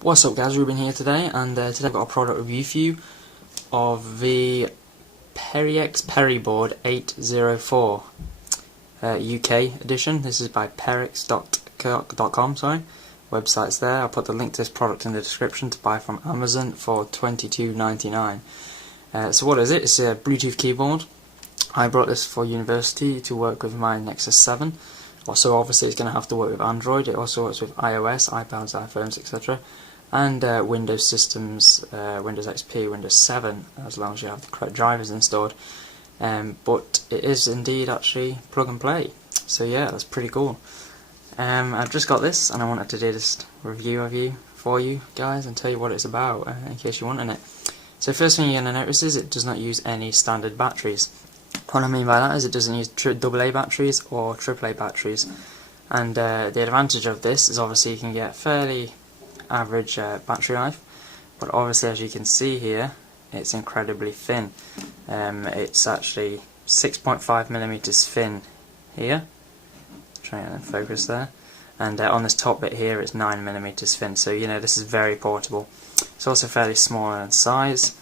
What's up guys, Ruben here today, and today I've got a product review for you of the Perixx PERIBOARD-804 UK edition. This is by Perixx.com, website's there. I'll put the link to this product in the description to buy from Amazon for $22.99. So what is it? It's a Bluetooth keyboard. I brought this for university to work with my Nexus 7. Also obviously it's going to have to work with Android. It also works with iOS, iPads, iPhones, etc. and Windows systems, Windows XP, Windows 7, as long as you have the correct drivers installed. But it is indeed actually plug and play. So yeah, that's pretty cool. I've just got this and I wanted to do this review for you guys and tell you what it's about in case you're wanting it. So first thing you're going to notice is it does not use any standard batteries. What I mean by that is it doesn't use AA batteries or AAA batteries. And the advantage of this is obviously you can get fairly average battery life, but obviously as you can see here it's incredibly thin. It's actually 6.5mm thin here, try and focus there, and on this top bit here it's 9mm thin, so you know this is very portable. It's also fairly small in size.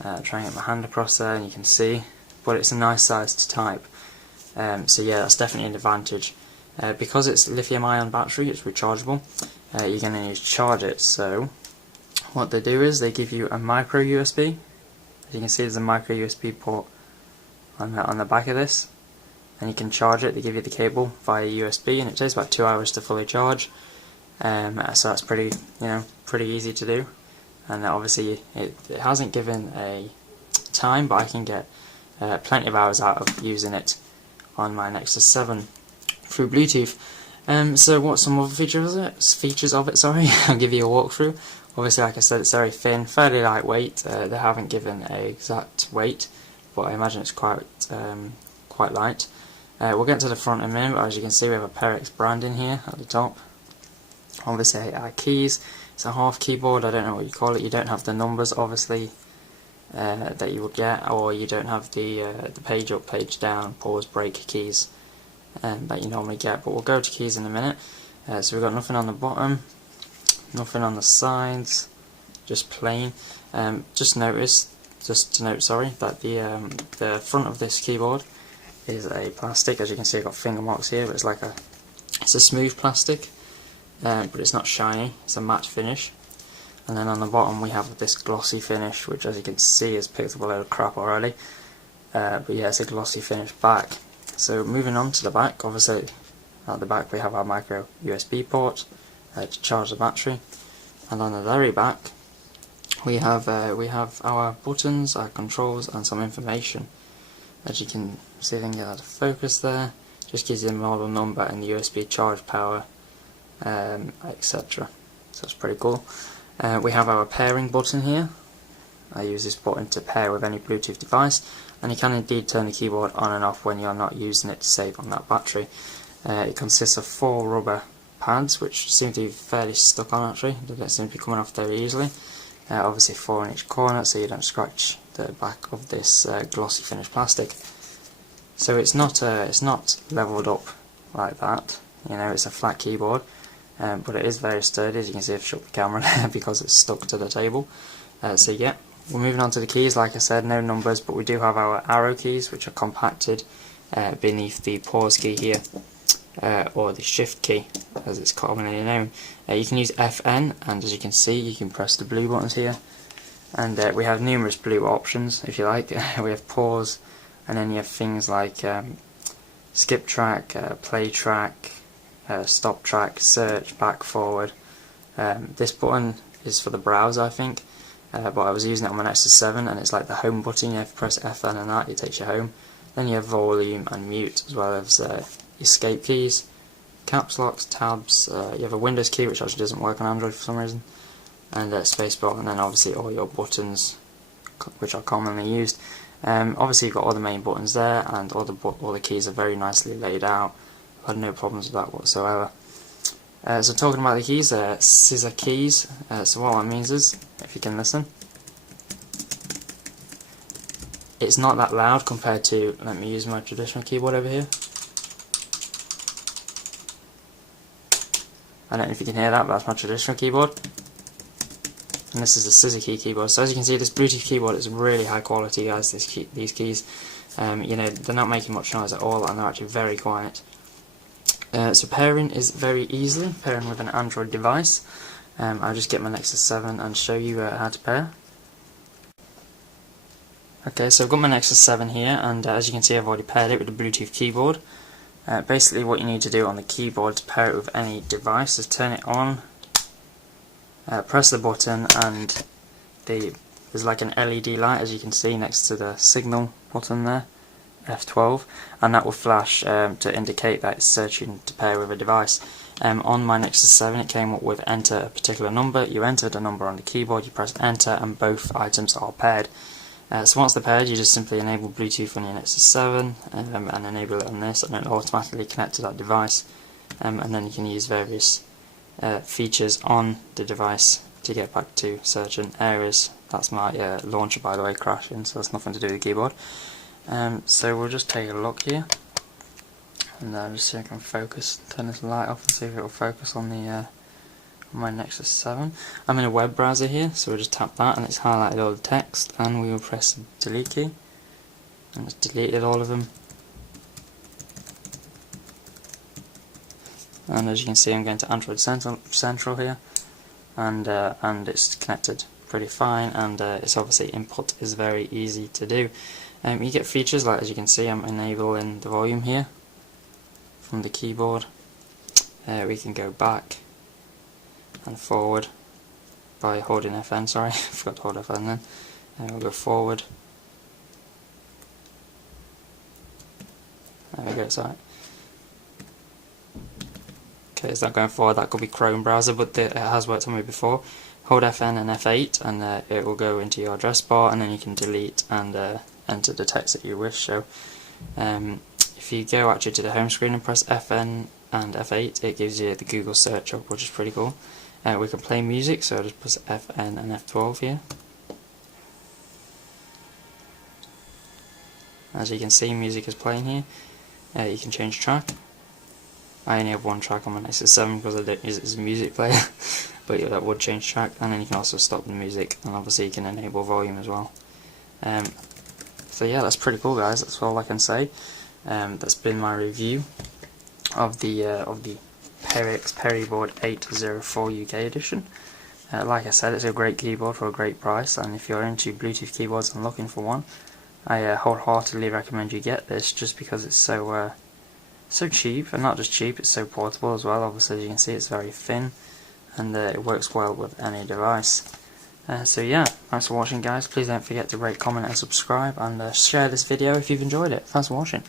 Try and get my hand across there and you can see, but it's a nice size to type. So yeah, that's definitely an advantage. Because it's lithium-ion battery, it's rechargeable. You're going to need to charge it. So what they do is they give you a micro USB. As you can see, there's a micro USB port on the back of this, and you can charge it. They give you the cable via USB, and it takes about 2 hours to fully charge. So that's pretty easy to do. And obviously it hasn't given a time, but I can get plenty of hours out of using it on my Nexus 7 through Bluetooth. So what's some other features of it? I'll give you a walkthrough. Obviously, like I said, it's very thin, fairly lightweight. They haven't given an exact weight, but I imagine it's quite light. We'll get to the front in a minute, but as you can see we have a Perixx branding here at the top. Obviously our keys, it's a half keyboard, I don't know what you call it. You don't have the numbers obviously that you would get, or you don't have the page up, page down, pause, break keys that you normally get, but we'll go to keys in a minute. So we've got nothing on the bottom, nothing on the sides, just plain. Just to note, that the front of this keyboard is a plastic. As you can see, I've got finger marks here, but it's a smooth plastic, but it's not shiny. It's a matte finish. And then on the bottom we have this glossy finish, which as you can see has picked up a load of crap already. But yeah, it's a glossy finish back. So moving on to the back, obviously at the back we have our micro USB port to charge the battery, and on the very back we have our buttons, our controls, and some information. As you can see, if I can get that to focus there, just gives you the model number and the USB charge power, etc. So that's pretty cool. We have our pairing button here. I use this button to pair with any Bluetooth device, and you can indeed turn the keyboard on and off when you're not using it to save on that battery. It consists of 4 rubber pads, which seem to be fairly stuck on actually. They don't seem to be coming off very easily. Obviously 4 in each corner, so you don't scratch the back of this glossy finished plastic. So it's not leveled up like that. You know, it's a flat keyboard, but it is very sturdy. As you can see, I've shut the camera there because it's stuck to the table. So yeah, we're moving on to the keys. Like I said, no numbers, but we do have our arrow keys, which are compacted beneath the pause key here, or the shift key as it's commonly known. You can use FN, and as you can see you can press the blue buttons here, and we have numerous blue options if you like. We have pause, and then you have things like skip track, play track, stop track, search, back, forward. This button is for the browser I think, but I was using it on my Nexus 7 and it's like the home button. You have to press FN and that, it takes you home. Then you have volume and mute, as well as escape keys, caps locks, tabs. You have a Windows key, which actually doesn't work on Android for some reason, and spacebar, and then obviously all your buttons, which are commonly used. Obviously you've got all the main buttons there, and all the keys are very nicely laid out. I've had no problems with that whatsoever. So talking about the keys, scissor keys. So what that means is, if you can listen, it's not that loud compared to, let me use my traditional keyboard over here. I don't know if you can hear that, but that's my traditional keyboard. and this is a scissor key keyboard. So as you can see, this Bluetooth keyboard is really high quality, guys. These keys, you know, they're not making much noise at all, and they're actually very quiet. So pairing is very easily pairing with an Android device. I'll just get my Nexus 7 and show you how to pair. Okay, so I've got my Nexus 7 here, and as you can see, I've already paired it with the Bluetooth keyboard. Basically, what you need to do on the keyboard to pair it with any device is turn it on, press the button, and there's like an LED light, as you can see, next to the signal button there, F12, and that will flash to indicate that it's searching to pair with a device. On my Nexus 7, it came up with enter a particular number. You enter the number on the keyboard, you press enter, and both items are paired. So once they're paired, you just simply enable Bluetooth on your Nexus 7 and enable it on this, and it'll automatically connect to that device. And then you can use various features on the device to get back to certain areas. That's my launcher, by the way, crashing, so that's nothing to do with the keyboard. So we'll just take a look here, and just see if I can focus. Turn this light off and see if it will focus on the my Nexus 7. I'm in a web browser here, so we'll just tap that, and it's highlighted all the text, and we will press the delete key, and it's deleted all of them. And as you can see, I'm going to Android Central here, and it's connected pretty fine, and it's obviously input is very easy to do. You get features like, as you can see, I'm enabling the volume here from the keyboard. We can go back and forward by holding FN, sorry, I forgot to hold FN then. We'll go forward. There we go, sorry. Okay, it's not going forward, that could be Chrome browser, but it has worked on me before. Hold FN and F8 and it will go into your address bar, and then you can delete and enter the text that you wish. So if you go actually to the home screen and press FN and F8, it gives you the Google search up, which is pretty cool. We can play music, so I'll just press FN and F12 here. As you can see, music is playing here. You can change track. I only have one track on my Nexus 7 because I don't use it as a music player, but yeah, that would change track, and then you can also stop the music, and obviously you can enable volume as well. So yeah, that's pretty cool, guys. That's all I can say. That's been my review of the Perixx PERIBOARD-804 UK edition. Like I said, it's a great keyboard for a great price, and if you're into Bluetooth keyboards and looking for one, I wholeheartedly recommend you get this, just because it's so cheap, and not just cheap, it's so portable as well. Obviously, as you can see, it's very thin, and it works well with any device. So yeah, thanks for watching, guys. Please don't forget to rate, comment and subscribe, and share this video if you've enjoyed it. Thanks for watching.